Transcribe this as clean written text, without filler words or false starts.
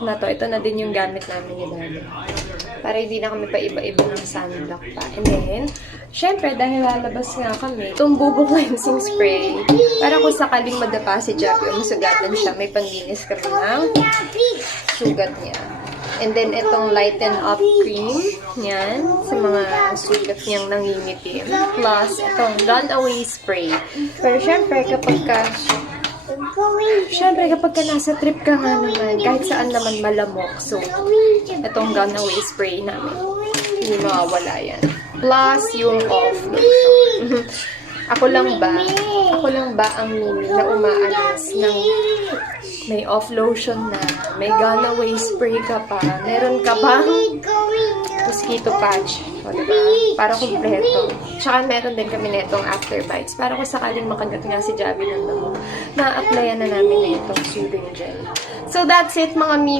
na to, ito na din yung gamit namin ni Daddy. Para hindi na kami pa iba-iba ng sunblock pa. And then, syempre, dahil lalabas nga kami, itong bubong cleansing spray, para kung sakaling madapa si Javi o masugatan siya, may panlinis kami ng sugat niya. And then, itong lighten up cream, yan, sa mga sugat niyang nangingitim. Plus, itong runaway spray. Pero syempre, kapag nasa trip ka nga naman, kahit saan naman malamok. So, itong runaway spray namin. Hindi mawawala yan. Plus, yung off lotion. Ako lang ba ang mini na umaalis ng may off lotion na, may runaway spray ka pa, meron ka bang mosquito patch? O, diba? Para kumpleto. Tsaka meron din kami netong after bites. Para kung sakaling makagat nga si Javi ng damo, na-applyan na namin na itong soothing gel. So that's it mga mimi.